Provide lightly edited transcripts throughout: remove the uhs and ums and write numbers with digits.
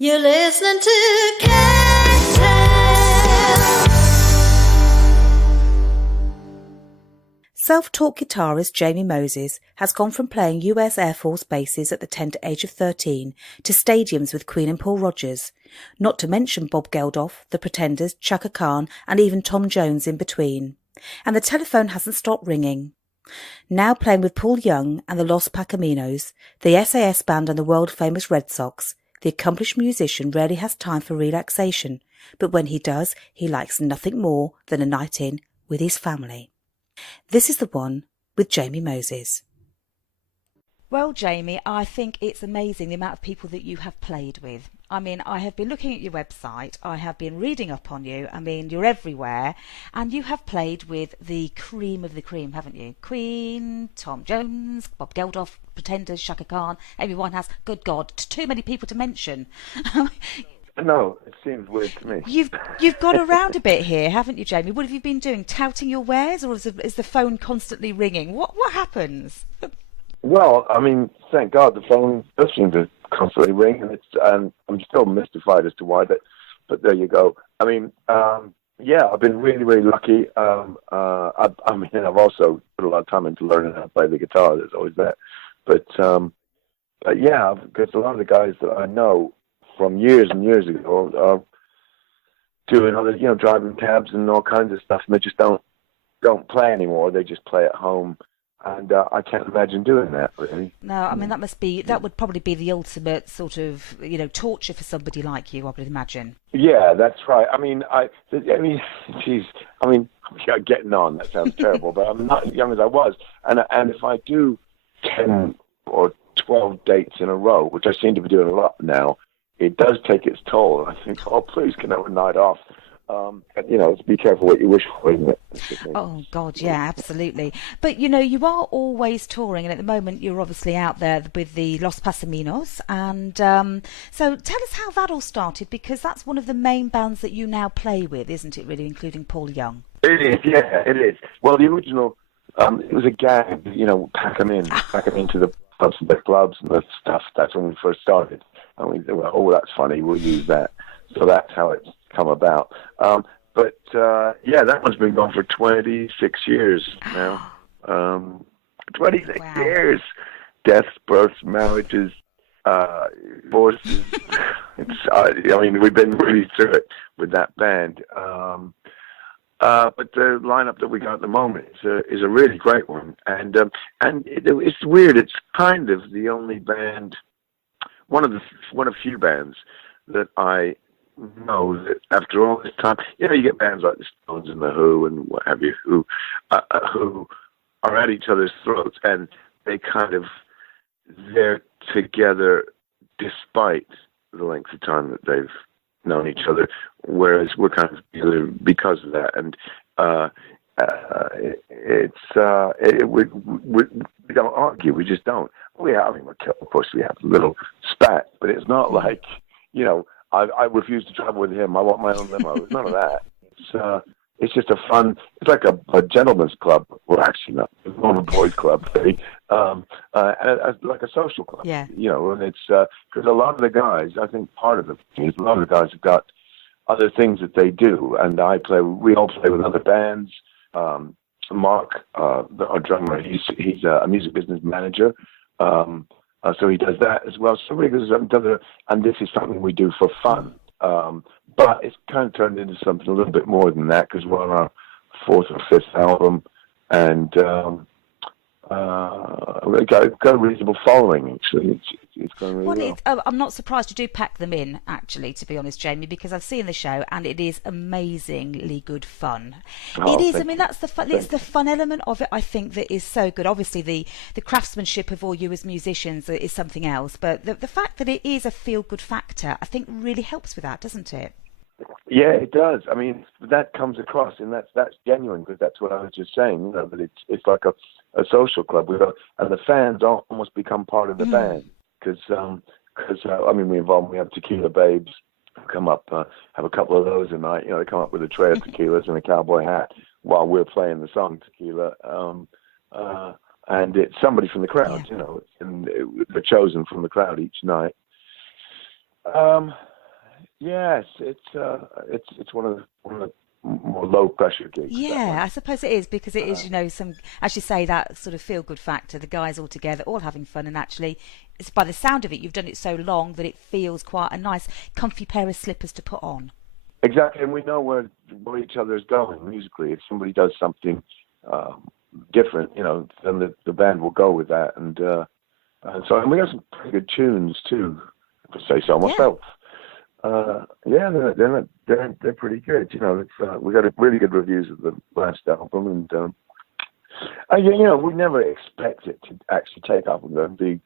You're listening to Cat. Self-taught guitarist Jamie Moses has gone from playing US Air Force bases at the tender age of 13 to stadiums with Queen and Paul Rodgers, not to mention Bob Geldof, The Pretenders, Chaka Khan and even Tom Jones in between. And the telephone hasn't stopped ringing. Now playing with Paul Young and the Lost Pacaminos, the SAS Band and the World Famous Red Sox, the accomplished musician rarely has time for relaxation, but when he does, he likes nothing more than a night in with his family. This is the one with Jamie Moses. Well, Jamie, I think it's amazing the amount of people that you have played with. I mean, I have been looking at your website, I have been reading up on you, I mean, you're everywhere, and you have played with the cream of the cream, haven't you? Queen, Tom Jones, Bob Geldof, Pretenders, Chaka Khan, Amy Winehouse. Good God, too many people to mention. No, it seems weird to me. You've got around a bit here, haven't you, Jamie? What have you been doing? Touting your wares, or is the phone constantly ringing? What happens? Well, I mean, thank God the phone does seem to constantly ring, and I'm still mystified as to why. But there you go. I mean, yeah, I've been really, really lucky. I mean, I've also put a lot of time into learning how to play the guitar. There's always that. But yeah, because a lot of the guys that I know from years and years ago are doing other, driving cabs and all kinds of stuff, and they just don't play anymore. They just play at home. And I can't imagine doing that, really. No, I mean, that would probably be the ultimate sort of, torture for somebody like you, I would imagine. Yeah, that's right. I mean, geez, getting on, that sounds terrible, but I'm not as young as I was. And if I do 10 or 12 dates in a row, which I seem to be doing a lot now, it does take its toll. I think, oh, please, can I have a night off? Be careful what you wish for, isn't it? Oh, God, yeah, absolutely. But, you are always touring, and at the moment you're obviously out there with the Los Pacaminos. And so tell us how that all started, because that's one of the main bands that you now play with, isn't it, really, including Paul Young? It is, yeah, it is. Well, the original, it was a gag, pack them into the pubs and the clubs and the stuff. That's when we first started. And we thought, oh, that's funny, we'll use that. So that's how it's come about. Yeah, that one's been going for 26 years now. 26 years. Deaths, births, marriages, divorces. We've been really through it with that band. But the lineup that we got at the moment is a really great one. And it's weird. It's kind of the only band, one of few bands that I know that after all this time, you get bands like the Stones and the Who and what have you, who are at each other's throats, and they're together despite the length of time that they've known each other, whereas we're kind of together because of that. And we don't argue, we just don't. Of course we have a little spat, but it's not like, I refuse to travel with him. I want my own limo. None of that. It's just a fun. It's like a gentleman's club. Well, actually not. It's more of a boys' club, really. And like a social club. Yeah. And it's because a lot of the guys. I think part of it is a lot of the guys have got other things that they do, and we all play with other bands. Mark, our drummer, he's a music business manager. So he does that as well. So and this is something we do for fun. But it's kind of turned into something a little bit more than that, because we're on our 4th or 5th album, and we've got a reasonable following, actually. It's going really well. I'm not surprised you do pack them in, actually, to be honest, Jamie, because I've seen the show and it is amazingly good fun. It is. I mean, that's the fun. It's the fun element of it, I think, that is so good. Obviously, the craftsmanship of all you as musicians is something else, but the fact that it is a feel-good factor, I think, really helps with that, doesn't it? Yeah, it does. I mean, that comes across, and that's genuine, because that's what I was just saying. That it's like a social club, and the fans almost become part of the band, because we have Tequila Babes who come up, have a couple of those a night. They come up with a tray of tequilas and a cowboy hat while we're playing the song Tequila, and it's somebody from the crowd, and they're chosen from the crowd each night. Yes, it's one of the more low pressure gigs. That Yeah, one. I suppose it is because it is, some, as you say, that sort of feel good factor. The guys all together, all having fun, and actually, it's by the sound of it, you've done it so long that it feels quite a nice, comfy pair of slippers to put on. Exactly, and we know where each other is going musically. If somebody does something different, then the band will go with that, and we got some pretty good tunes too, to say so myself. Yeah, they're pretty good. We got really good reviews of the last album, and we never expect it to actually take off and be,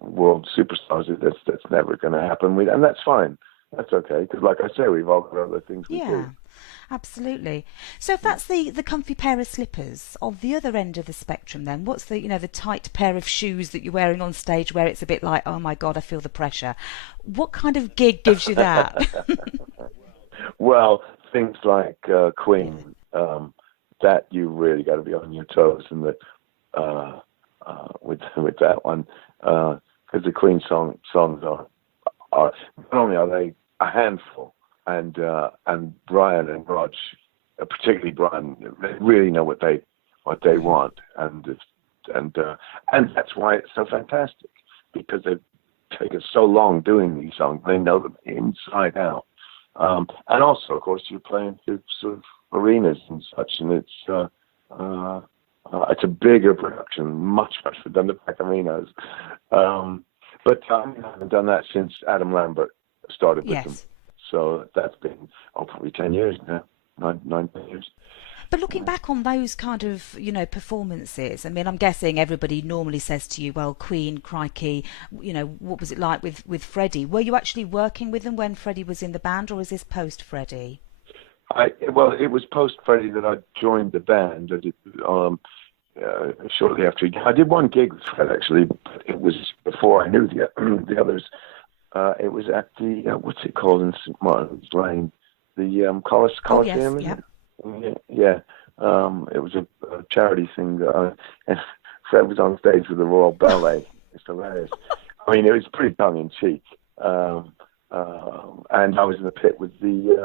world superstars. That's never going to happen. And that's fine. That's okay, because like I say, we've all got other things we do. Yeah, absolutely. So if that's the comfy pair of slippers, on the other end of the spectrum, then what's the tight pair of shoes that you're wearing on stage, where it's a bit like, oh my God, I feel the pressure. What kind of gig gives you that? Well, things like Queen, that you really got to be on your toes, and with that one, because the Queen songs are not only are they a handful, and Brian and Rog, particularly Brian, they really know what they want, and that's why it's so fantastic, because they've taken so long doing these songs. They know them inside out, and also, of course, you're playing to sort of arenas and such, and it's a bigger production, much than the Pacaminos. But I haven't done that since Adam Lambert started with them. So that's been probably 10 years now, 9 years. But looking back on those kind of, performances, I mean, I'm guessing everybody normally says to you, well, Queen, crikey, what was it like with Freddie? Were you actually working with them when Freddie was in the band, or is this post-Freddie? Well, it was post-Freddie that I joined the band. I did, shortly after. I did one gig with Fred, actually, but it was before I knew the others. It was at the, what's it called in St. Martin's Lane? The Coliseum? Oh, yes, yeah. It was a charity thing. And Fred was on stage with the Royal Ballet. It's hilarious. I mean, it was pretty tongue-in-cheek. And I was in the pit with the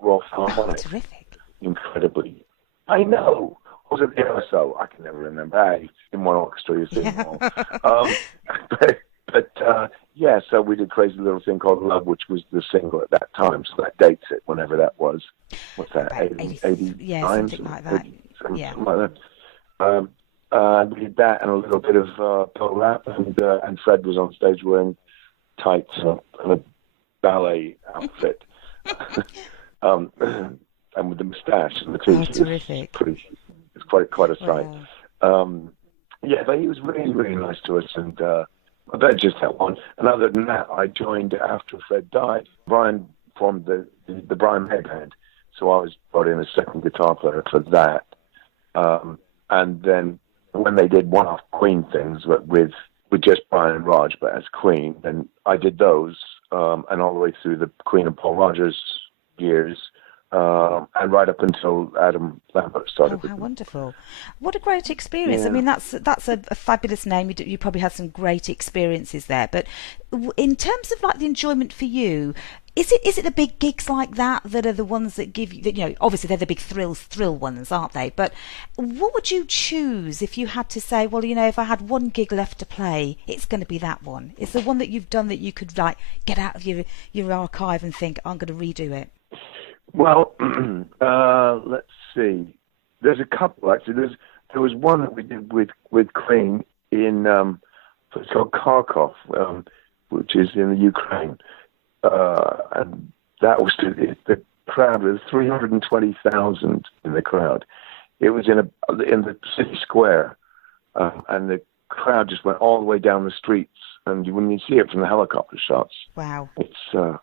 Royal Philharmonic. Oh, terrific. Incredibly. I know. Was it the OSO? I can never remember. In one orchestra, you see them all. Yeah, so we did Crazy Little Thing Called Love, which was the single at that time, so that dates it, whenever that was. What's that, 89? Yeah, something like that. Something like that. We did that and a little bit of Pearl Rap, and Fred was on stage wearing tights and a ballet outfit. And with the moustache and the teeth. Oh, terrific. It's quite a sight. Wow. Yeah, but he was really, really nice to us, and I bet just that one. And other than that, I joined after Fred died. Brian formed the Brian May Band, so I was brought in as second guitar player for that. And then when they did one-off Queen things with just Brian and Rog, but as Queen, then I did those, and all the way through the Queen and Paul Rodgers years. And right up until Adam Lambert started. Oh, how wonderful. What a great experience. Yeah. I mean, that's a fabulous name. You probably had some great experiences there. But in terms of like the enjoyment for you, is it the big gigs like that are the ones that give you, obviously they're the big thrill ones, aren't they? But what would you choose if you had to say, well, if I had one gig left to play, it's going to be that one. It's the one that you've done that you could like get out of your archive and think, I'm going to redo it. Well, let's see. There's a couple, actually. There was one that we did with Queen in, it's called Kharkov, which is in the Ukraine. And that was the crowd was 320,000 in the crowd. It was in the city square, and the crowd just went all the way down the streets. And when you see it from the helicopter shots, wow, it's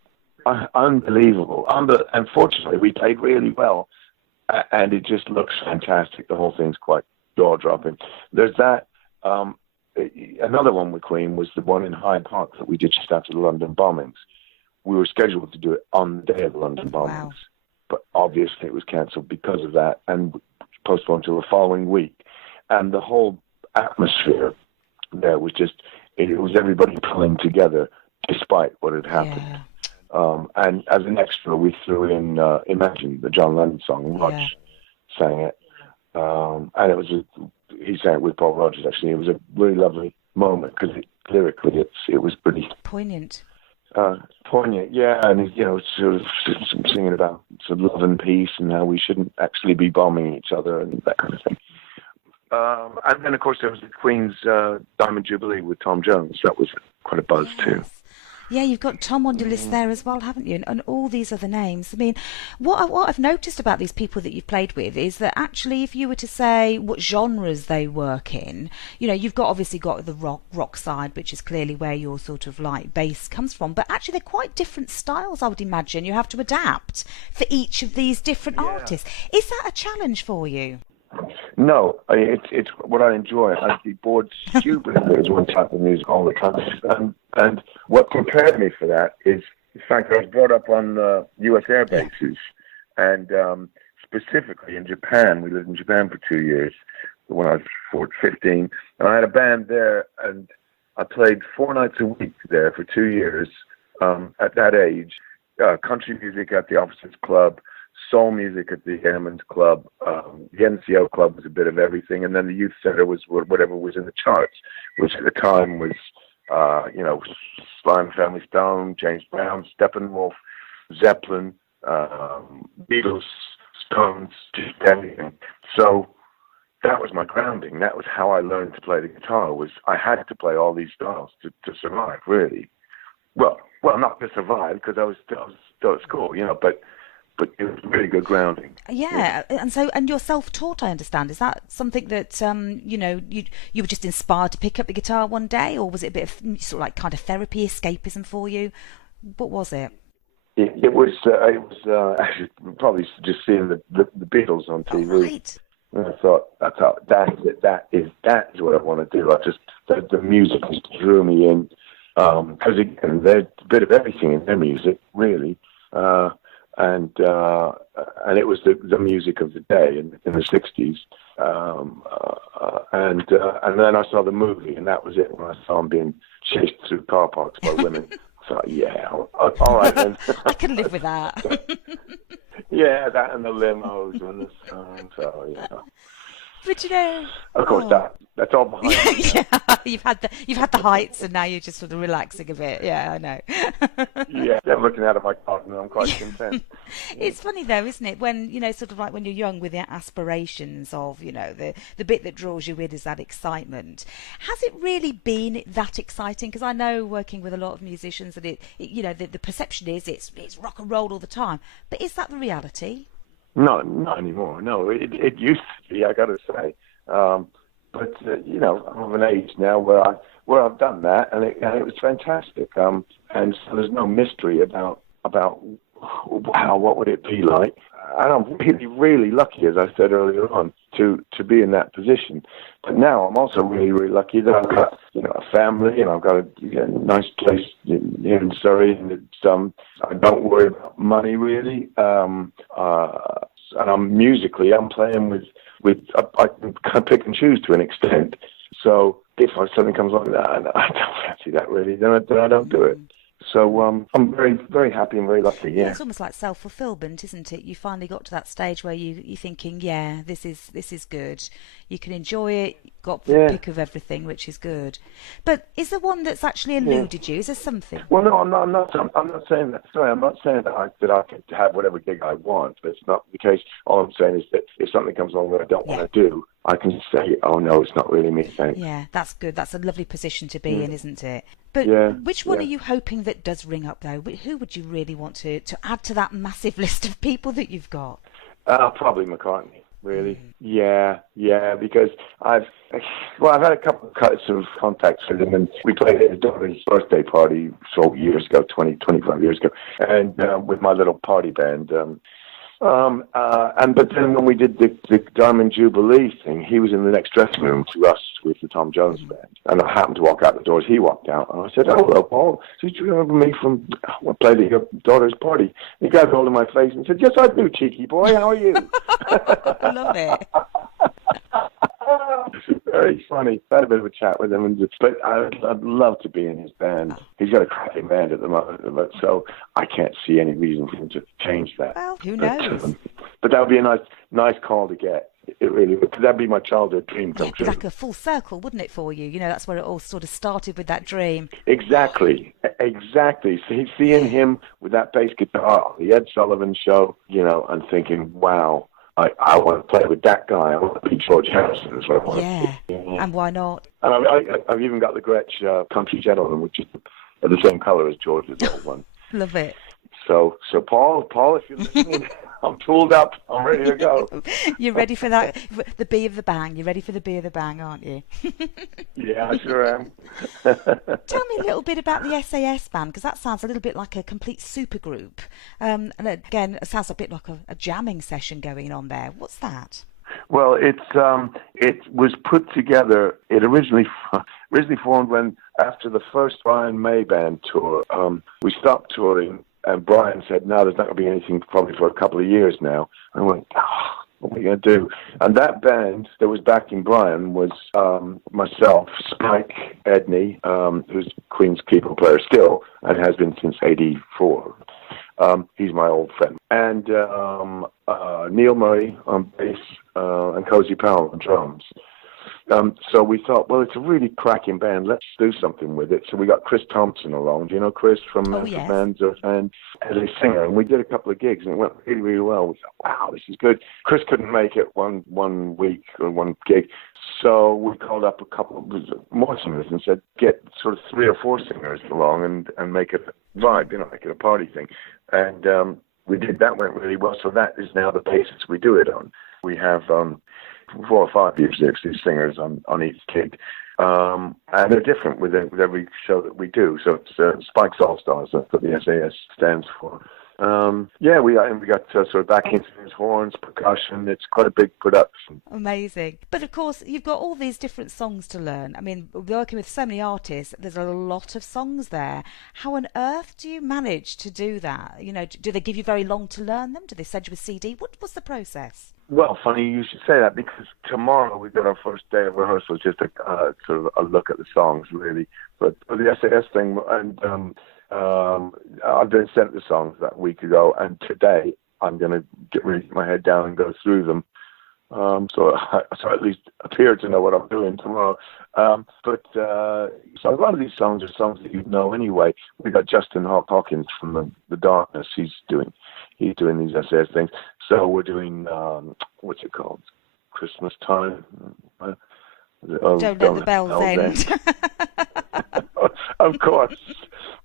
unbelievable. Unfortunately, we played really well, and it just looks fantastic. The whole thing's quite jaw-dropping. There's that. Another one with Queen was the one in Hyde Park that we did just after the London bombings. We were scheduled to do it on the day of the London bombings, but obviously it was cancelled because of that and postponed to the following week. And the whole atmosphere there was it was everybody pulling together despite what had happened. Yeah. And as an extra, we threw in Imagine, the John Lennon song. Rog sang it. And it was he sang it with Paul Rodgers, actually. It was a really lovely moment because lyrically it was pretty poignant. Poignant, yeah, and sort of singing about sort of love and peace and how we shouldn't actually be bombing each other and that kind of thing. And then, of course, there was the Queen's Diamond Jubilee with Tom Jones. That was quite a buzz too. Yeah, you've got Tom on your list there as well, haven't you? And all these other names. I mean, what I've noticed about these people that you've played with is that actually, if you were to say what genres they work in, you've obviously got the rock side, which is clearly where your sort of like bass comes from. But actually, they're quite different styles, I would imagine. You have to adapt for each of these different artists. Is that a challenge for you? No, it's what I enjoy. I'd be bored stupid if there was one type of music all the time. And what prepared me for that is the fact that I was brought up on U.S. air bases, and specifically in Japan. We lived in Japan for 2 years when I was 15, and I had a band there, and I played 4 nights a week there for 2 years. At that age, country music at the Officers Club, soul music at the Airmen's Club, the NCO Club was a bit of everything, and then the Youth Center was whatever was in the charts, which at the time was, Sly and Family Stone, James Brown, Steppenwolf, Zeppelin, Beatles, Stones, just everything. So that was my grounding. That was how I learned to play the guitar. Was I had to play all these styles to survive, really. Well, not to survive because I was still at school, but it was really good grounding. Yeah, and you're self-taught, I understand. Is that something that you were just inspired to pick up the guitar one day, or was it a bit of sort of like kind of therapy, escapism for you? What was it? It was actually probably just seeing the Beatles on TV. Oh, right. And I thought, that's it. That is what I want to do. The music just drew me in because again, there's a bit of everything in their music, really. And it was the music of the day in the 60s. And then I saw the movie, and that was it. When I saw him being chased through car parks by women, I thought, yeah, all right then. I can live with that. Yeah, that and the limos and the sun, so yeah. But of course, that's all behind me. Yeah, you've had the heights, and now you're just sort of relaxing a bit. Yeah, I know. Yeah, I'm looking out of my garden, and I'm quite content. It's funny though, isn't it? When sort of like when you're young, with the aspirations of the bit that draws you in is that excitement. Has it really been that exciting? Because I know, working with a lot of musicians, that the perception is it's rock and roll all the time. But is that the reality? No, not anymore. No, it used to be, I got to say. But I'm of an age now where I've done that, and it was fantastic. And so there's no mystery about what would it be like. And I'm really, really lucky, as I said earlier on, to be in that position. But now I'm also really, really lucky that I've got a family, and I've got a nice place here in Surrey, and it's I don't worry about money really. And I'm playing with I can kind of pick and choose to an extent. So if something comes like that, and I don't fancy that really, then I don't do it. So I'm very, very happy and very lucky. Yeah, it's almost like self-fulfillment, isn't it? You finally got to that stage where you're thinking, yeah, this is good. You can enjoy it. Got the pick of everything, which is good. But is there one that's actually eluded you? Is there something? Well, no, I'm not saying that. Sorry, I'm not saying that I could have whatever gig I want. But it's not the case. All I'm saying is that if something comes along that I don't want to do, I can just say, oh no, it's not really me. Thanks. Yeah, that's good. That's a lovely position to be in, isn't it? But which one are you hoping that does ring up though? Who would you really want to add to that massive list of people that you've got? Probably McCartney. Really? Yeah, because I've had a couple of sort of contacts with him, and we played at his daughter's birthday party 25 years ago, and with my little party band. But then when we did the Diamond Jubilee thing, he was in the next dressing room to us with the Tom Jones Band. And I happened to walk out the door as he walked out. And I said, "Oh, hello, Paul. Did you remember me from what played at your daughter's party?" And he grabbed hold of my face and said, "Yes, I do, cheeky boy. How are you?" I love it. Very funny. I had a bit of a chat with him, but I'd love to be in his band. Oh. He's got a cracking band at the moment, so I can't see any reason for him to change that. Well, who knows? But that would be a nice call to get. It really would. That'd be my childhood dream come true. Like a full circle, wouldn't it, for you? You know, that's where it all sort of started with that dream. Exactly. Seeing him with that bass guitar on the Ed Sullivan Show, you know, and thinking, wow, I want to play with that guy. I want to be George Harrison as well. Yeah, and why not? And I've even got the Gretsch Country Gentleman, which is the same color as George's old one. Love it. So Paul, if you're listening, I'm tooled up. I'm ready to go. You're ready for that, the B of the bang. You're ready for the B of the bang, aren't you? Yeah, I sure am. Tell me a little bit about the SAS Band, because that sounds a little bit like a complete supergroup. And again, it sounds a bit like a jamming session going on there. What's that? Well, it was put together. It originally formed when, after the first Brian May Band tour, we stopped touring. And Brian said, no, there's not going to be anything probably for a couple of years now. And I went, what are we going to do? And that band that was backing Brian was myself, Spike Edney, who's Queen's keyboard player still, and has been since '84. He's my old friend. And Neil Murray on bass and Cozy Powell on drums. So we thought, well, it's a really cracking band. Let's do something with it. So we got Chris Thompson along. Do you know Chris from yes. Manzo? And as a singer, and we did a couple of gigs, and it went really, really well. We thought, wow, this is good. Chris couldn't make it one week or one gig, so we called up a couple of more singers and said, get sort of 3 or 4 singers along and make it a vibe, you know, make it a party thing. And we did. That went really well. So that is now the basis we do it on. We have 4 or 5 musicians, these singers on each gig. And they're different with every show that we do. So it's Spike's All Stars, that's what the SAS stands for. We got sort of back instruments, horns, percussion. It's quite a big production. Amazing. But of course, you've got all these different songs to learn. I mean, working with so many artists, there's a lot of songs there. How on earth do you manage to do that? You know, do they give you very long to learn them? Do they send you a CD? What's the process? Well, funny you should say that, because tomorrow we've got our first day of rehearsal, just a sort of a look at the songs, really. But for the SAS thing, and I've been sent the songs that week ago, and today I'm going to get my head down and go through them. So I at least appear to know what I'm doing tomorrow. So a lot of these songs are songs that you know anyway. We got Justin Hawkins from the Darkness. He's doing these SAS things. So we're doing what's it called? Christmas Time. Don't let the bells end. Of course,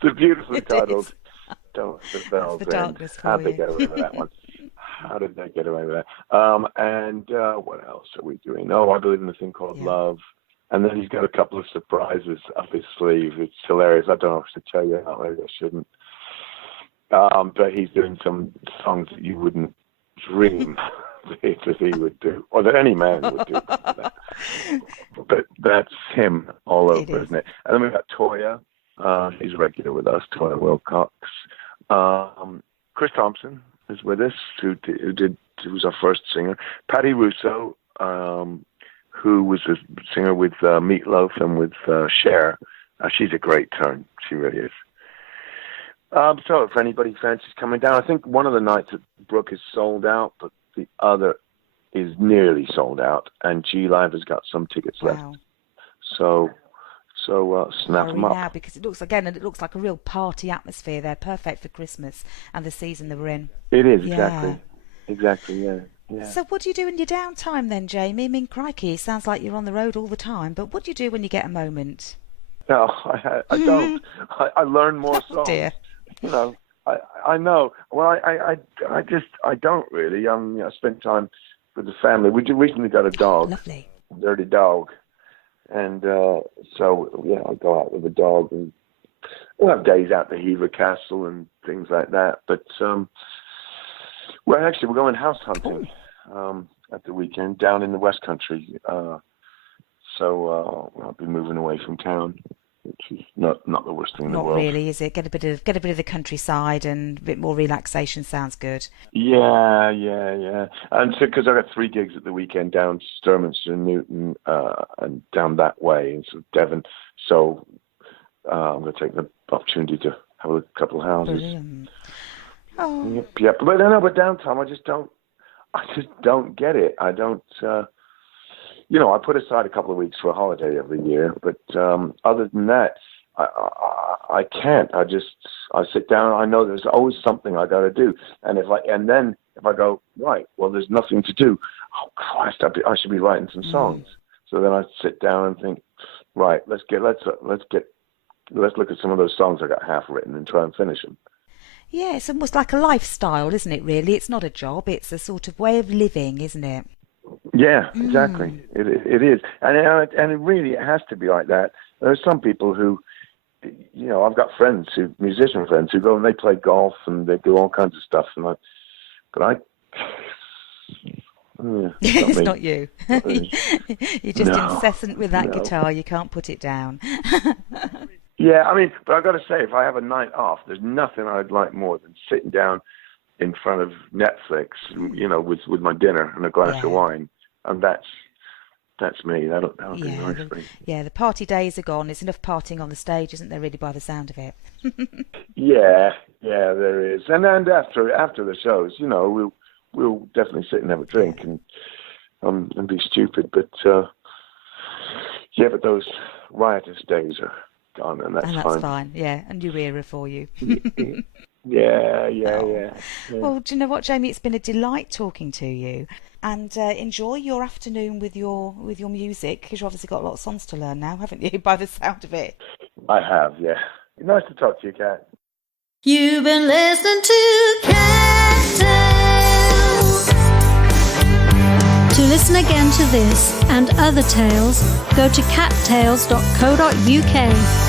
the beautifully titled "Don't Let the Bells End." Darkness. How'd they get away with that one? How did they get away with that? And what else are we doing? Oh, I believe in a thing called Love. And then he's got a couple of surprises up his sleeve. It's hilarious. I don't know if I should tell you how, maybe I shouldn't. But he's doing some songs that you wouldn't dream that he would do, or that any man would do. But that's him all over, isn't it? And then we've got Toya. He's regular with us, Toya Wilcox. Chris Thompson is with us, who was our first singer. Patty Russo, who was a singer with Meatloaf and with Cher. She's a great turn. She really is. So if anybody fancies coming down, I think one of the nights at Brook is sold out, but the other is nearly sold out, and G Live has got some tickets left. So snap them up now, because it looks like a real party atmosphere there, perfect for Christmas and the season that we're in. It is exactly. Yeah. So what do you do in your downtime then, Jamie? I mean, crikey, it sounds like you're on the road all the time, but what do you do when you get a moment? No, I don't. I learn more songs. Dear. You know, I know. Well, I don't really. I spend time with the family. We recently got a dog. Lovely. A dirty dog. And so I go out with the dog, and we'll have days out to Hever Castle and things like that. But we're going house hunting at the weekend down in the West Country. So I'll be moving away from town. which is not the worst thing in the Not world. really, is it? Get a bit of the countryside and a bit more relaxation sounds good. Yeah. And so, because I got 3 gigs at the weekend down Sturminster, Newton, and down that way, in sort of Devon. So I'm going to take the opportunity to have a couple of houses. Brilliant. Oh. Yep. But no, but downtime, I just don't get it. I don't. I put aside a couple of weeks for a holiday every year, but other than that, I can't. I sit down. I know there's always something I got to do, and if I go, right, well, there's nothing to do. Oh Christ, I should be writing some songs. So then I sit down and think, right, let's look at some of those songs I got half written and try and finish them. Yeah, it's almost like a lifestyle, isn't it? Really, it's not a job; it's a sort of way of living, isn't it? Yeah, exactly. It is, and it really has to be like that. There are some people who, I've got musician friends who go and they play golf and they do all kinds of stuff, It's not you. You're just incessant with that guitar. You can't put it down. Yeah, but I've got to say, if I have a night off, there's nothing I'd like more than sitting down in front of Netflix, with my dinner and a glass of wine, and that's me. That'll be nice for me. Yeah, the party days are gone. There's enough partying on the stage, isn't there? Really, by the sound of it. Yeah, there is. And after the shows, we'll definitely sit and have a drink and be stupid. But but those riotous days are gone, and that's fine. Yeah, a new era for you. Yeah. Well, do you know what, Jamie? It's been a delight talking to you, and enjoy your afternoon with your music, because you've obviously got a lot of songs to learn now, haven't you? By the sound of it. I have, yeah. Nice to talk to you, Kat. You've been listening to Cat Tales. To listen again to this and other tales, go to cattales.co.uk.